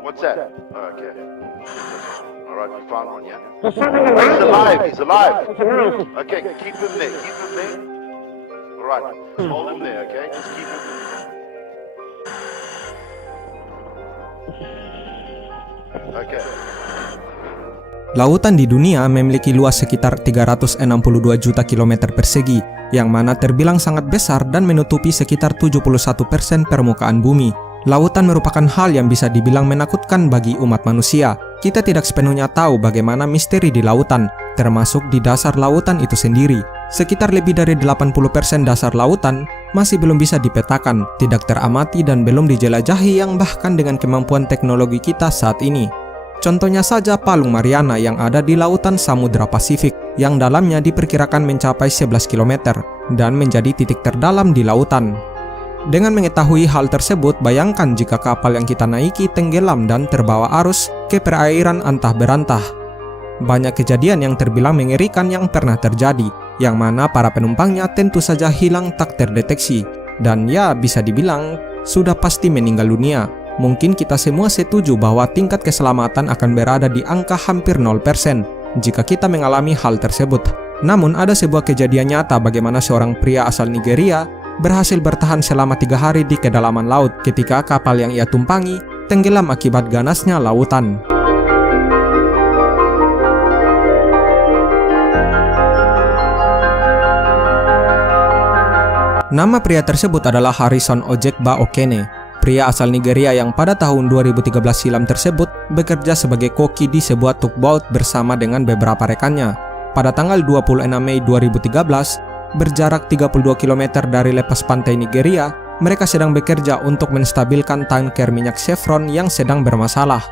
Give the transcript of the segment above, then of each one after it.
What's that? Okay. All right, we found one, yeah? He's alive. He's alive. Okay, keep him there. Keep him there. All right, hold him there, okay? Just keep him there. Okay. Lautan di dunia memiliki luas sekitar 362 juta kilometer persegi, yang mana terbilang sangat besar dan menutupi sekitar 71% permukaan bumi. Lautan merupakan hal yang bisa dibilang menakutkan bagi umat manusia. Kita tidak sepenuhnya tahu bagaimana misteri di lautan, termasuk di dasar lautan itu sendiri. Sekitar lebih dari 80% dasar lautan masih belum bisa dipetakan, tidak teramati dan belum dijelajahi yang bahkan dengan kemampuan teknologi kita saat ini. Contohnya saja Palung Mariana yang ada di lautan Samudra Pasifik, yang dalamnya diperkirakan mencapai 11 km dan menjadi titik terdalam di lautan. Dengan mengetahui hal tersebut, bayangkan jika kapal yang kita naiki tenggelam dan terbawa arus ke perairan antah berantah. Banyak kejadian yang terbilang mengerikan yang pernah terjadi, yang mana para penumpangnya tentu saja hilang tak terdeteksi, dan ya bisa dibilang sudah pasti meninggal dunia. Mungkin kita semua setuju bahwa tingkat keselamatan akan berada di angka hampir 0% jika kita mengalami hal tersebut. Namun ada sebuah kejadian nyata bagaimana seorang pria asal Nigeria berhasil bertahan selama 3 hari di kedalaman laut ketika kapal yang ia tumpangi tenggelam akibat ganasnya lautan. Nama pria tersebut adalah Harrison Ojegba Okene. Pria asal Nigeria yang pada tahun 2013 silam tersebut bekerja sebagai koki di sebuah tugboat bersama dengan beberapa rekannya. Pada tanggal 26 Mei 2013, berjarak 32 km dari lepas pantai Nigeria, mereka sedang bekerja untuk menstabilkan tanker minyak Chevron yang sedang bermasalah.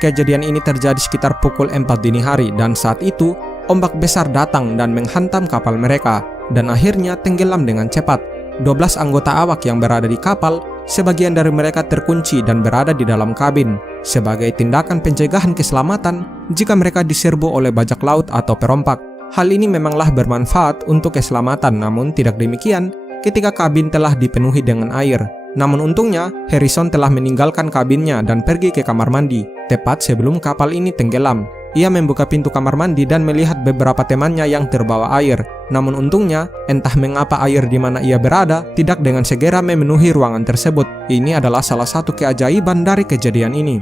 Kejadian ini terjadi sekitar pukul 4 dini hari dan saat itu ombak besar datang dan menghantam kapal mereka dan akhirnya tenggelam dengan cepat. 12 anggota awak yang berada di kapal, sebagian dari mereka terkunci dan berada di dalam kabin sebagai tindakan pencegahan keselamatan jika mereka diserbu oleh bajak laut atau perompak. Hal ini memanglah bermanfaat untuk keselamatan, namun tidak demikian ketika kabin telah dipenuhi dengan air. Namun untungnya, Harrison telah meninggalkan kabinnya dan pergi ke kamar mandi tepat sebelum kapal ini tenggelam. Ia membuka pintu kamar mandi dan melihat beberapa temannya yang terbawa air. Namun untungnya, entah mengapa air di mana ia berada tidak dengan segera memenuhi ruangan tersebut. Ini adalah salah satu keajaiban dari kejadian ini.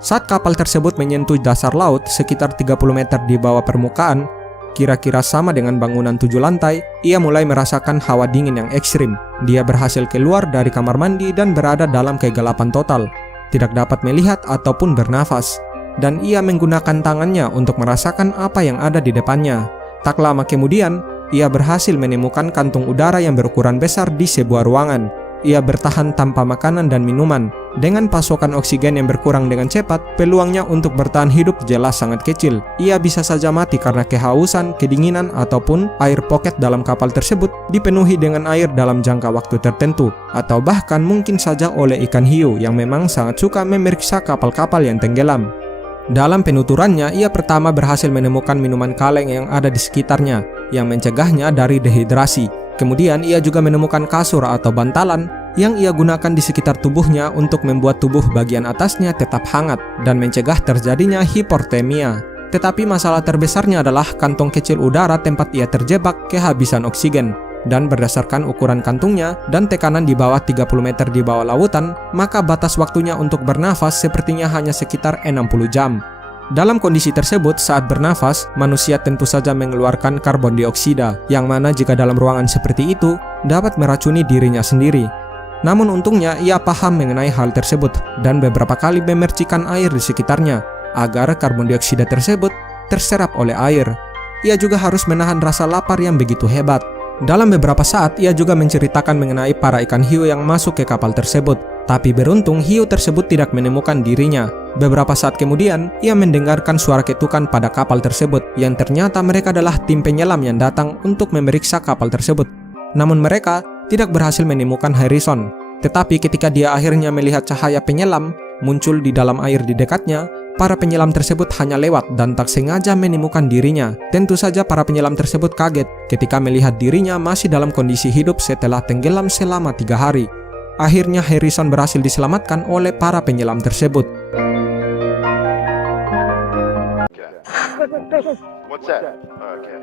Saat kapal tersebut menyentuh dasar laut sekitar 30 meter di bawah permukaan, kira-kira sama dengan bangunan 7 lantai, ia mulai merasakan hawa dingin yang ekstrim. Dia berhasil keluar dari kamar mandi dan berada dalam kegelapan total, tidak dapat melihat ataupun bernafas. Dan ia menggunakan tangannya untuk merasakan apa yang ada di depannya. Tak lama kemudian, ia berhasil menemukan kantung udara yang berukuran besar di sebuah ruangan. Ia bertahan tanpa makanan dan minuman. Dengan pasokan oksigen yang berkurang dengan cepat, peluangnya untuk bertahan hidup jelas sangat kecil. Ia bisa saja mati karena kehausan, kedinginan, ataupun air pocket dalam kapal tersebut dipenuhi dengan air dalam jangka waktu tertentu. Atau bahkan mungkin saja oleh ikan hiu yang memang sangat suka memeriksa kapal-kapal yang tenggelam. Dalam penuturannya, ia pertama berhasil menemukan minuman kaleng yang ada di sekitarnya, yang mencegahnya dari dehidrasi. Kemudian ia juga menemukan kasur atau bantalan yang ia gunakan di sekitar tubuhnya untuk membuat tubuh bagian atasnya tetap hangat dan mencegah terjadinya hipotermia. Tetapi masalah terbesarnya adalah kantong kecil udara tempat ia terjebak kehabisan oksigen. Dan berdasarkan ukuran kantungnya dan tekanan di bawah 30 meter di bawah lautan, maka batas waktunya untuk bernafas sepertinya hanya sekitar 60 jam. Dalam kondisi tersebut, saat bernafas, manusia tentu saja mengeluarkan karbon dioksida, yang mana jika dalam ruangan seperti itu, dapat meracuni dirinya sendiri. Namun untungnya, ia paham mengenai hal tersebut, dan beberapa kali memercikan air di sekitarnya, agar karbon dioksida tersebut terserap oleh air. Ia juga harus menahan rasa lapar yang begitu hebat. Dalam beberapa saat, ia juga menceritakan mengenai para ikan hiu yang masuk ke kapal tersebut. Tapi beruntung, hiu tersebut tidak menemukan dirinya. Beberapa saat kemudian, ia mendengarkan suara ketukan pada kapal tersebut, yang ternyata mereka adalah tim penyelam yang datang untuk memeriksa kapal tersebut. Namun mereka tidak berhasil menemukan Harrison. Tetapi ketika dia akhirnya melihat cahaya penyelam muncul di dalam air di dekatnya, para penyelam tersebut hanya lewat dan tak sengaja menemukan dirinya. Tentu saja para penyelam tersebut kaget ketika melihat dirinya masih dalam kondisi hidup setelah tenggelam selama 3 hari. Akhirnya Harrison berhasil diselamatkan oleh para penyelam tersebut. What's that? Okay.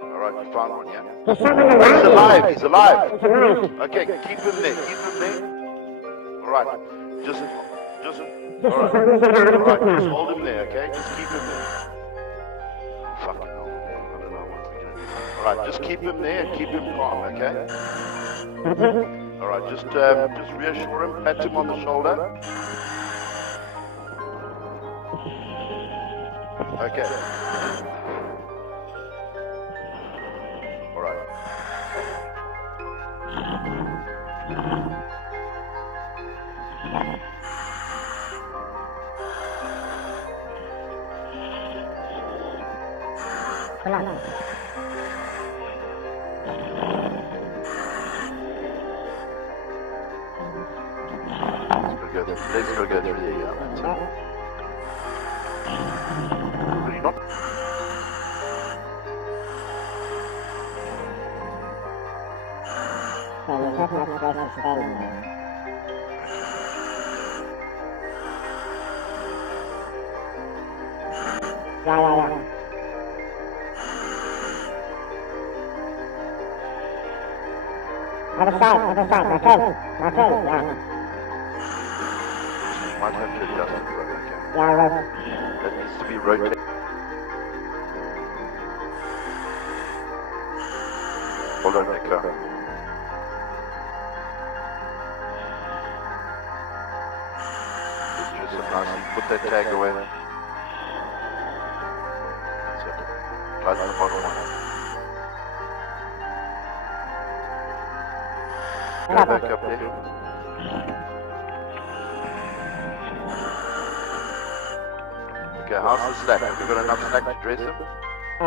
All right, you found one, yeah? He's alive. He's alive. Okay, keep him there. Keep him there. All right. Just. All right. All right. Just hold him there. Okay. Just keep him there. Fucking hell. I don't know what we're gonna do. All right. Just keep him there and keep him calm. Okay. All right. Just reassure him. Pat him on the shoulder. Okay. All right. Let's go through the that's it. Pretty not. Other side, my friend, yeah. Might have to adjust it, right? Okay. Yeah, right. That needs to be rotated. Hold on, Nico. Just some nicely. Put that tag away. That's it. Tighten the bottom one. Go back up there. Okay, how's the slack? Have you got enough slack to dress him? I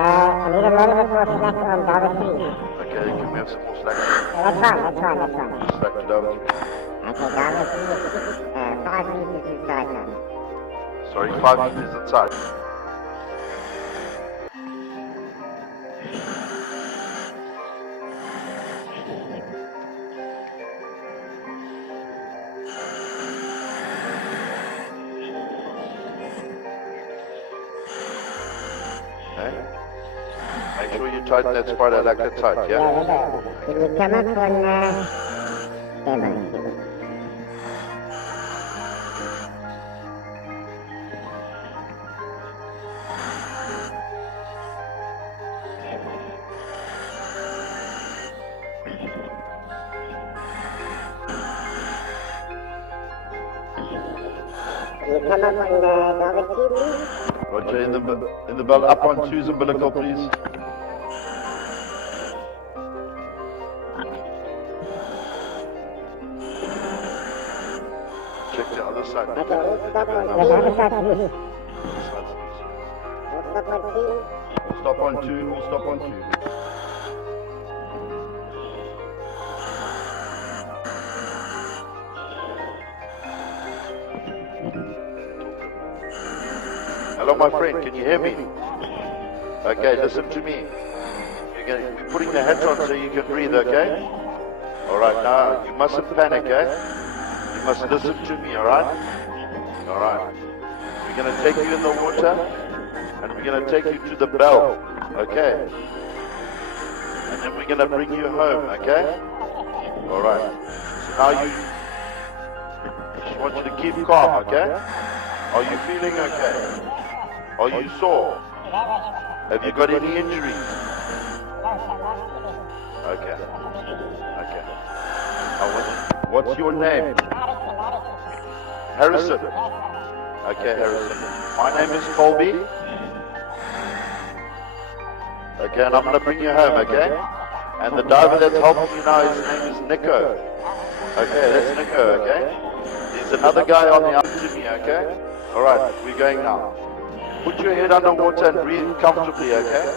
need a little bit more slack on Dollar Tree. Okay, can we have some more slack? That's fine. Slack to Dollar Tree. Okay, Dollar Tree, 5 meters inside now. Sorry, 5 meters inside. Okay. Make sure you tighten that spider like that tight, yeah? Can you come up on, standby? Can you come up on Dollar Tree, please? Roger, in the bell, up on two's umbilical, please. Check the other side. Okay, we'll stop on the other side, please. Other side's loose. We'll stop on 2. We'll stop on two. We'll stop on two. Hello, my friend. Can you hear me? Okay, listen to me. We're putting the hats on so you can breathe, okay? All right, now you mustn't panic, eh? You must listen to me, all right? All right. We're going to take you in the water, and we're going to take you to the bell, okay? And then we're going to bring you home, okay? All right. So now I just want you to keep calm, okay? Are you feeling okay? Are you sore? Have you got any injuries? Okay. Okay. What's your name? Harrison. Okay, Harrison. My name is Colby. Okay, and I'm going to bring you home, okay? And the diver that's helping you now, his name is Nico. Okay, that's Nico, okay? There's another guy on the other to me, okay? Alright, we're going now. Put your head underwater and breathe comfortably, okay?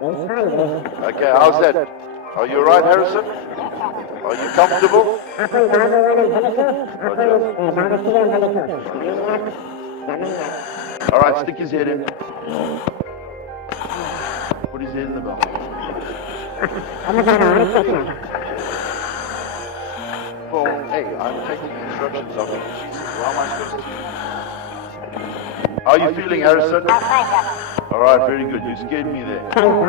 Okay, how's that? Are you alright, Harrison? Are you comfortable? Up and down the one umbilical. Roger. Dollar Tree umbilical. Alright, stick his head in. Put his head in the bell. I'm about 100 now. I'm taking instructions of it. What am I supposed to do? How are you feeling, Harrison? All right, very good. You scared me there. All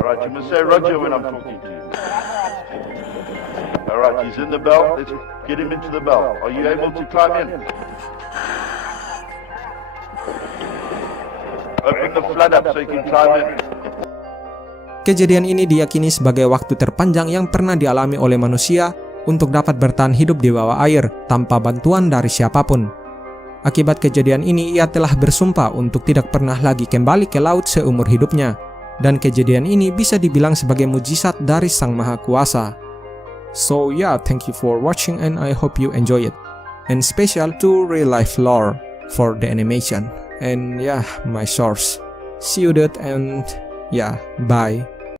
right, you must say Roger when I'm talking to you. All right, he's in the bell. Let's get him into the bell. Are you able to climb in? Open the flood up so you can climb in. Kejadian ini diyakini sebagai waktu terpanjang yang pernah dialami oleh manusia untuk dapat bertahan hidup di bawah air tanpa bantuan dari siapapun. Akibat kejadian ini, ia telah bersumpah untuk tidak pernah lagi kembali ke laut seumur hidupnya. Dan kejadian ini bisa dibilang sebagai mujizat dari Sang Maha Kuasa. So yeah, thank you for watching and I hope you enjoy it. And special to Real Life Lore for the animation. And yeah, my source. See you dude and yeah, bye.